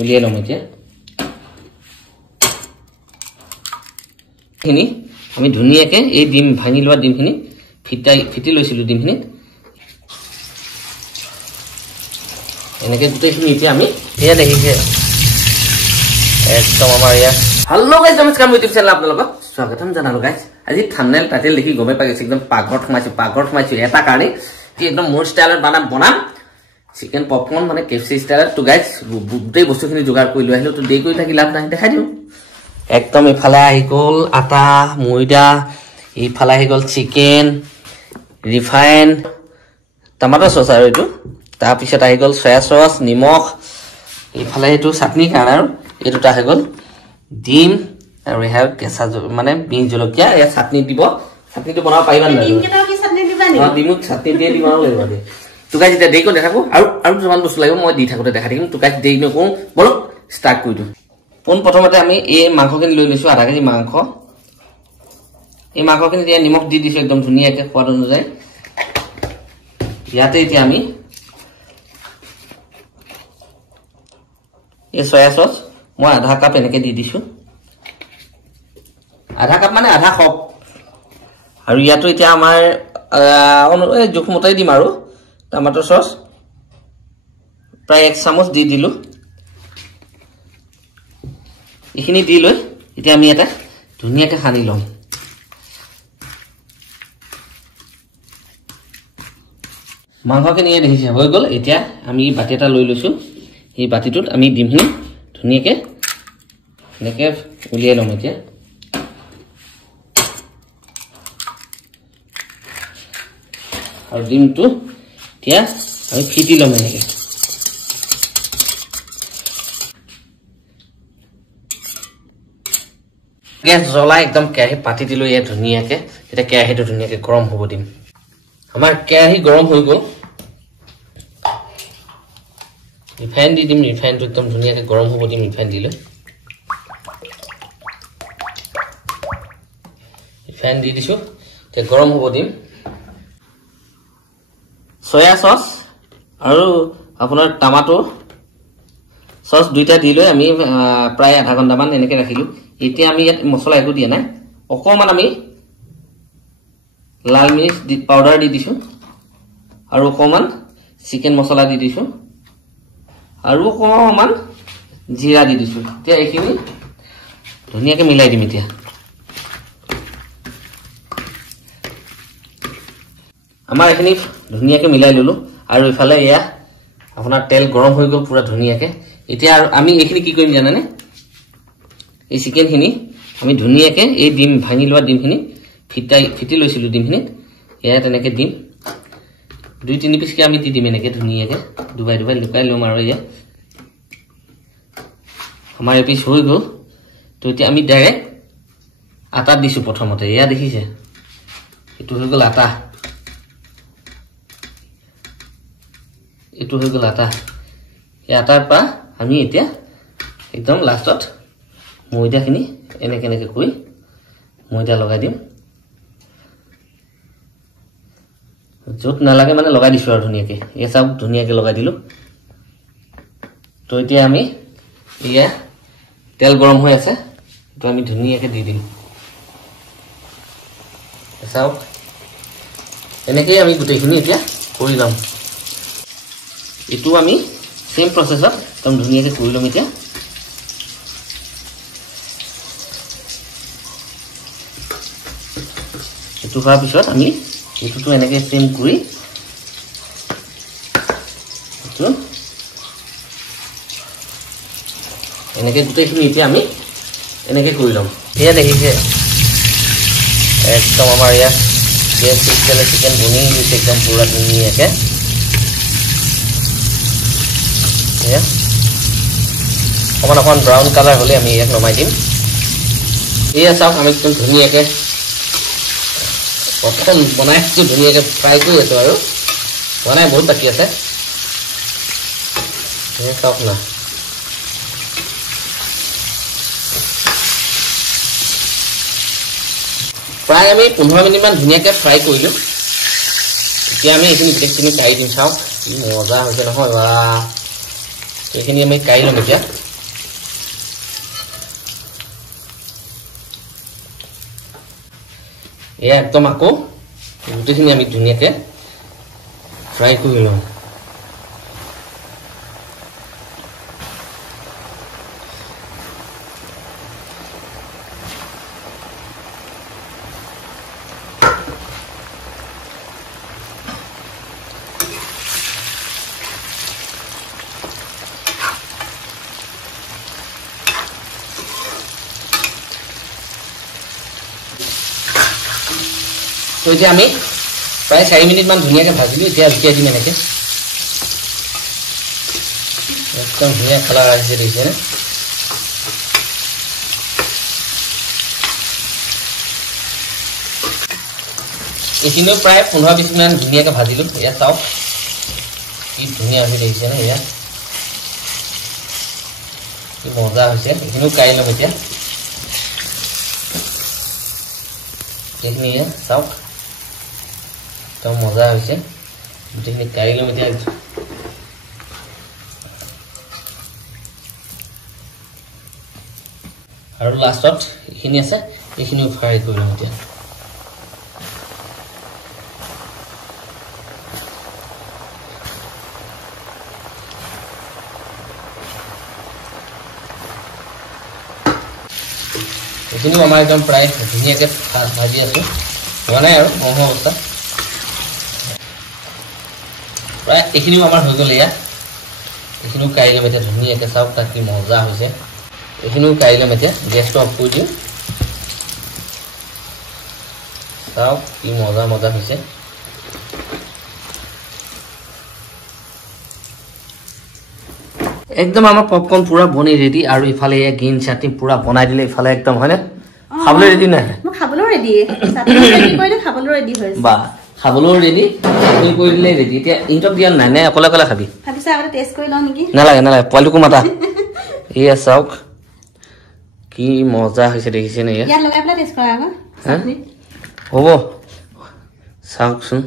উলিয়াই লম এতিয়া খিনি আমি ধুনিয়াকে এই ডিম ভাঙি লোৱা ডিমখিনি ফিটি লৈছিলো ডিমখিনিত এনেকে গোটেইখিনি এতিয়া আমি এয়া দেখিছে একদম আমাৰ ইয়া হেল্ল গাইজ নমস্কাৰ মই ইউটিউব চেনেল আপোনালোকক স্বাগতম জনালো গাইজ আজি থাম্বনেল টাইটেল দেখি গমে পাই গৈছে একদম পাকঘৰত সোমাইছো এটা কাৰণে কি একদম মোৰ ষ্টাইলত বনাম চিকেন পপকৰ্ন মানে কেএফসি ষ্টাইলত তো গাইজ গোটেই বস্তুখিনি যোগাৰ কৰি লৈ আহিলো তো দেই কৰি থাকি লাভ নাই দেখাই দিও একদম ইফালে আহি গ'ল আটা ময়দা ইফালে আহি গ'ল চিকেন ৰিফাইন টমাটো সস আৰু এটো তাৰ পিছত আহি গ'ল সয়া সস নিমখ ইফালে এটো চাটনি কাৰণে আৰু এটোটা আহি গ'ল ডিম আৰু এ কেঁচা মানে বিন জলকীয়া এ চাটনি দিব চাটনিটো বনাব পাৰিবা না ডিম কেটা কি চাটনি দিবা নি ডিমত চাটনি দিয়ে দিব আৰু লাগিব দে তো গাইজ এটা দেই কৰি দেখাবো আৰু জমান বস্তু লাগিব মই দি থাকোতে দেখা দিম তো গাইজ দেই নকৰো বলক ষ্টাৰ্ট কৰি দিও পোন প্ৰথমতে আমি এই মাংসখিনি লৈ লৈছো আধা কেজি মাংস এই মাংসখিনি দিয়া নিমখ দি দিছো একদম ধুনিয়াকে সোৱাদ অনুযায়ী ইয়াতে এতিয়া আমি এই সয়া সস মই আধা কাপ এনেকে দি দিছো আধা কাপ মানে আধা কাপ আৰু ইয়াতো এতিয়া আমাৰ জোখমতেই দিম আৰু টমেটো সস প্ৰায় 1 চামুচ দি দিলো এখিনি দি লৈ এতিয়া আমি এটা ধুনিয়াকে সানি লম মাংসখিনি এ দেখিছে হৈ গ'ল এতিয়া আমি বাটি এটা লৈ লৈছো এই বাটিটোত আমি ডিমখিনি ধুনিয়াকে এনেকে উলিয়াই লম এতিয়া আৰু ডিমটো এতিয়া আমি ফিটি লম এনেকে গ্যাস জ্বলাই একদম কেৰাহী পাতি দিলো ইয়া ধুনিয়াকে এটা কেৰাহীটো ধুনিয়াকে গৰম হ'ব দিম আমাৰ কেৰাহী গৰম হৈ গ'ল ৰিফাইন দি দিম ৰিফাইনটো একদম ধুনিয়াকে গৰম হ'ব দিম ৰিফাইন দিলে ৰিফাইন দি দিছো তে গৰম হ'ব দিম সয়া সস আৰু আপোনাৰ টমাটো সস দুইটা দি লৈ আমি প্ৰায় আধা ঘণ্টা মান এনেকে ৰাখিলো এতিয়া আমি ইয়াত মছলা একো দিয়া নাই অকমান আমি লাল মিৰ্চ পাউডাৰ দি দিছো আৰু অকমান চিকেন মছলা দি দিছো আৰু অকমান জিৰা দি দিছো এতিয়া এইখিনি ধুনিয়াকে মিলাই দিম এতিয়া আমাৰ এইখিনি ধুনিয়াকে মিলাই ললো আৰু ইফালে এয়া আপোনাৰ তেল গৰম হৈ গ'ল পুৰা ধুনিয়াকে এতিয়া আমি এইখিনি কি কৰিম জানেনে এই চিকেনখিনি আমি ধুনিয়াকে এই ডিম ভাঙি লোৱা ডিমখিনি ফিটি লৈছিলো ডিমখিনি এয়া তেনেকে ডিম 2-3 পিস কে আমি দি দিম এনেকে ধুনিয়াকে দুবাই লুকাই লম আৰু এয়া আমাৰ এপিস হৈ গ'ল তো এতিয়া আমি ডাইৰেক্ট আটা দিছো প্ৰথমতে এয়া দেখিছে এটো হৈ গ'ল আটা এটো হৈ গ'ল আটা এই আটাৰ পৰা আমি এতিয়া একদম লাষ্টত ময়দাখিনি এনেকে কৰি ময়দা লগাই দিম যত নালাগে মানে লগাই দিছো আৰু ধুনিয়াকে এই সব ধুনিয়াকে লগাই দিলো তো এতিয়া আমি ইয়া তেল গৰম হৈ আছে তো আমি ধুনিয়াকে দি দিম সব এনেকে আমি গোটেইখিনি এতিয়া কৰি লম এটো আমি সেম প্ৰসেছত একদম ধুনিয়াকে কৰি লম এতিয়া এটো হোৱাৰ পিছত আমি এটোটো এনেকে সেম কৰি এটো এনেকে গোটেইখিনি এতিয়া আমি এনেকে কৰি লম এয়া দেখিছে একদম আমাৰ ইয়া কেএফসি ষ্টাইল চিকেন বনি গৈছে একদম পুৰা ধুনিয়াকে এয়া অকমান ব্ৰাউন কালাৰ হলে আমি ইয়াক নমাই দিম এয়া চাওক আমি একদম ধুনিয়াকে প্ৰথম বনাইছো ধুনিয়াকে ফ্ৰাই কৰি আছো আৰু বনাই বহুত বাকি আছে এয়া চাওক না প্ৰায় আমি 15 মিনিট মান ধুনিয়াকে ফ্ৰাই কৰিলো এতিয়া আমি এইখিনি গোটেইখিনি কাঢ়ি দিম চাওক কি মজা হৈছে নহয় বা এইখিনি আমি কাঢ়ি ল'ম এতিয়া এয়া একদম আকৌ গোটেইখিনি আমি ধুনীয়াকৈ ফ্ৰাই কৰি লওঁ তো এতিয়া আমি প্ৰায় 4 মিনিটমান ধুনীয়াকৈ ভাজিলোঁ এতিয়া উঠিয়াই দিম এনেকৈ একদম ধুনীয়া কালাৰ আহিছে দেখিছেনে এইখিনিও প্ৰায় 15-20 মিনিট ধুনীয়াকৈ ভাজিলোঁ এয়া চাওক কি ধুনীয়া হৈছে দেখিছেনে এয়া কি মজা হৈছে এইখিনিও কাঢ়ি ল'ম এতিয়া এইখিনি এয়া চাওক একদম মজা হৈছে গোটেইখিনি কাঢ়ি ল'ম এতিয়া আৰু লাষ্টত এইখিনি আছে এইখিনিও ফ্ৰাই কৰি ল'ম এতিয়া এইখিনিও আমাৰ একদম প্ৰায় ধুনীয়াকৈ ভাজি আছোঁ হোৱা নাই আৰু মহো অৱস্থা প্ৰায় এইখিনিও আমাৰ হৈ গ'ল এয়া এইখিনিও কাঢ়ি ল'ম এতিয়া ধুনীয়াকৈ চাওক তাত কি মজা হৈছে এইখিনিও কাঢ়ি ল'ম এতিয়া গেছটো অফ কৰি দিওঁ চাওক কি মজা মজা হৈছে একদম আমাৰ পপকৰ্ন পুৰা বনি ৰেডি আৰু ইফালে এয়া গ্ৰীণ চাটনি পুৰা বনাই দিলে ইফালে একদম হয়নে খাবলৈ ৰেডি নাই মই খাবলৈ ৰেডি চাটনি ৰেডি কৰিলে খাবলৈ ৰেডি হৈছে বা খাবলৈ ৰেডি চাটনি কৰি দিলে ৰেডি এতিয়া ইনটক দিয়া নাই নে অকলে অকলে খাবি ভাবিছা আগতে টেষ্ট কৰি লওঁ নেকি নালাগে নালাগে পোৱালিটোকো মাতা এয়া চাওক কি মজা হৈছে দেখিছেনে ইয়াত লগাই পেলাই টেষ্ট কৰা আকৌ চাটনি হ'ব চাওকচোন